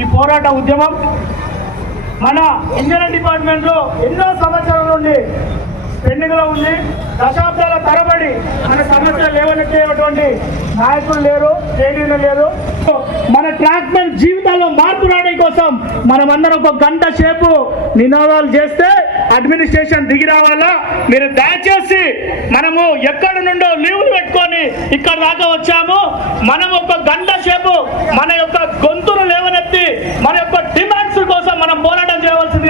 ఈ పోరాట ఉద్యమం మన ఇంజనీరింగ్ డిపార్ట్మెంట్లో ఎన్నో సంవత్సరాల నుండి పెండింగ్లో ఉంది. దశాబ్దాల తరబడి మన సమస్యలు లేవనెత్తేటువంటి నాయకులు లేరు ట్రేడ్ లేరు. మన ట్రాక్మెన్ జీవితాల్లో మార్పు రావడం కోసం మనం అందరం ఒక గంట సేపు నినాదాలు చేస్తే అడ్మినిస్ట్రేషన్ దిగి రావాలా? మీరు దయచేసి మనము ఎక్కడి నుండో లీవులు పెట్టుకొని ఇక్కడ దాకా వచ్చాము. మనం ఒక గంట సేపు మన యొక్క గొంతును లేవనెత్తి మన యొక్క డిమాండ్స్ కోసం మనం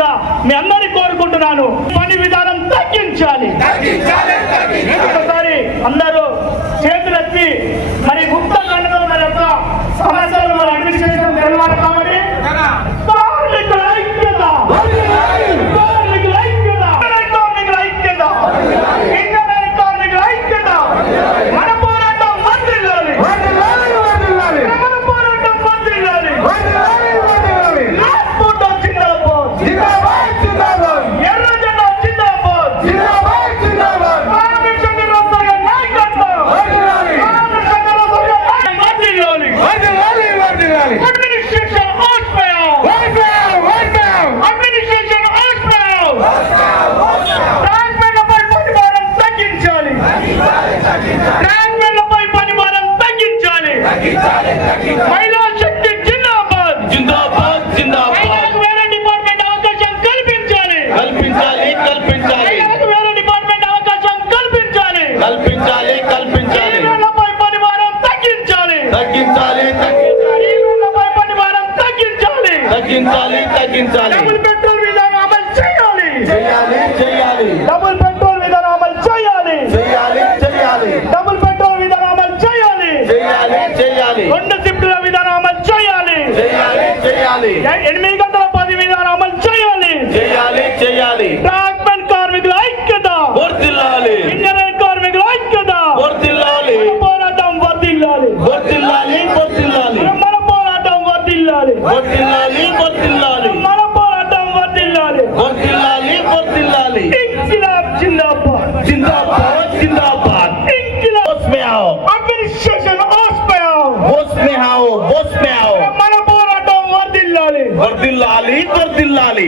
పోరాటం మీ అందరినీ కోరుకుంటున్నాను. పని విధానం తగ్గించాలి. తగ్గించాలి. డబుల్ పెట్రోల్ విధానం అమలు చేయాలి చేయాలి చేయాలి డబుల్ పెట్రోల్ విధానం అమలు చేయాలి చేయాలి చేయాలి డబుల్ పెట్రోల్ విధానం అమలు చేయాలి చేయాలి చేయాలి రెండు షిఫ్టుల విధానం అమలు చేయాలి చేయాలి చేయాలి ఎ- ఎనిమిది వర్దిల్లాలి వర్దిల్లాలి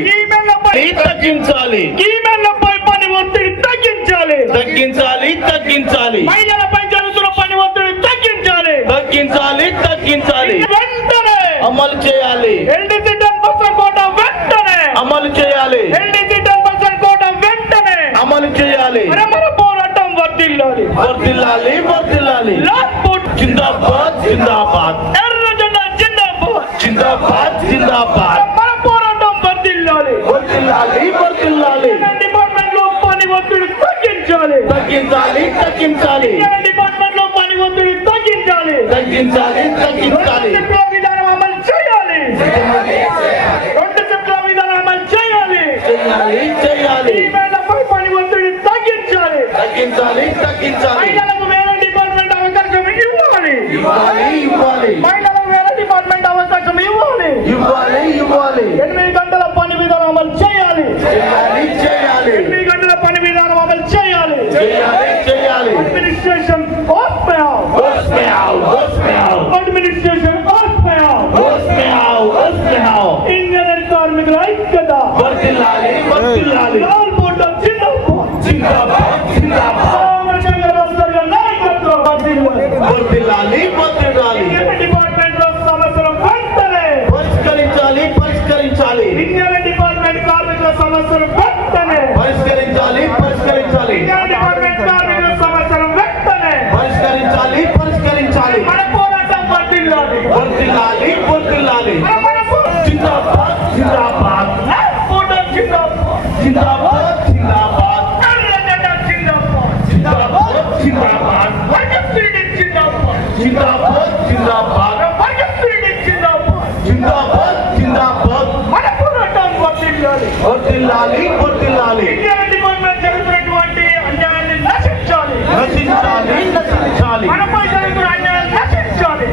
తగ్గించాలి. ఈమెన్లపై పని ఒత్తిడి తగ్గించాలి. తగ్గించాలి తగ్గించాలి. మహిళలపై జరుగుతున్న పని ఒత్తిడి తగ్గించాలి. తగ్గించాలి తగ్గించాలి. వెంటనే! అమలు చేయాలి. ఎల్డీసీ టెన్ పర్సెంట్ కోట వెంటనే! అమలు చేయాలి. ఎల్డీసీ టెన్ పర్సెంట్ కోట వెంటనే! అమలు చేయాలి. మన పోరాటం వర్దిల్లాలి వర్దిల్లాలి వర్దిల్లాలి జిందాబాద్ జిందాబాద్. జిందాబాద్ జిందాబాద్ జిందాబాద్ మన పోరాటం వర్దిల్లాలి వర్దిల్లాలి వర్దిల్లాలి డిపార్ట్మెంట్లో పని ఒత్తిడి తగ్గించాలి. తగ్గించాలి తగ్గించాలి। డిపార్ట్మెంట్లో పని ఒత్తిడి తగ్గించాలి. తగ్గించాలి తగ్గించాలి। షిఫ్ట్ల విధానం అమలు చేయాలి. రెండు షిఫ్ట్ల విధానం అమలు చేయాలి. చేయాలి చేయాలి। ఈమెయిల్లపై పని ఒత్తిడి తగ్గించాలి. తగ్గించాలి తగ్గించాలి మహిళలకు వేరే డిపార్ట్మెంట్ అవకాశం ఇవ్వాలి ఇవ్వాలి ఇవ్వాలి మహిళలకు వేరే డిపార్ట్మెంట్ అవకాశం ఇవ్వాలి ఇవ్వాలి ఇవ్వాలి ఎనిమిది గంటల పని విధానం అమలు చేయాలి చేయాలి చేయాలి ఎనిమిది గంటల పని విధానం అమలు చేయాలి చేయాలి. అడ్మినిస్ట్రేషన్ ఆఫ్ పే ఆవ్ బస్ పే ఆవ్ ఐక్యత. వర్తిల్లాలి వర్తిల్లాలి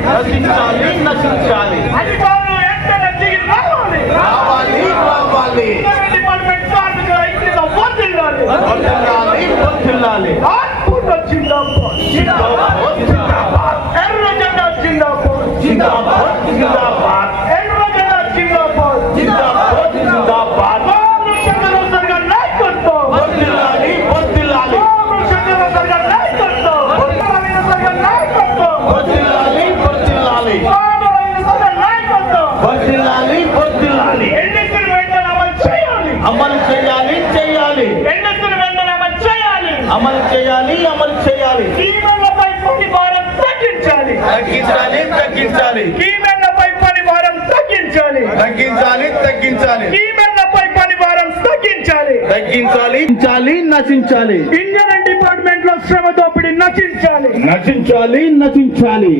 నశించాలి. నశించాలి. రావాలి? రావాలి జిందాబాద్. జిందాబాద్. అమలు చేయాలి అమలు చేయాలి. కీమెన్లపై పని భారం తగ్గించాలి. తగ్గించాలి తగ్గించాలి. కీమెన్లపై పని భారం తగ్గించాలి. తగ్గించాలి తగ్గించాలి. కీమెన్లపై పని భారం తగ్గించాలి. తగ్గించాలి నశించాలి. నశించాలి ఇంజనీరింగ్ డిపార్ట్మెంట్లో శ్రమ దోపిడీ నశించాలి. నశించాలి నశించాలి.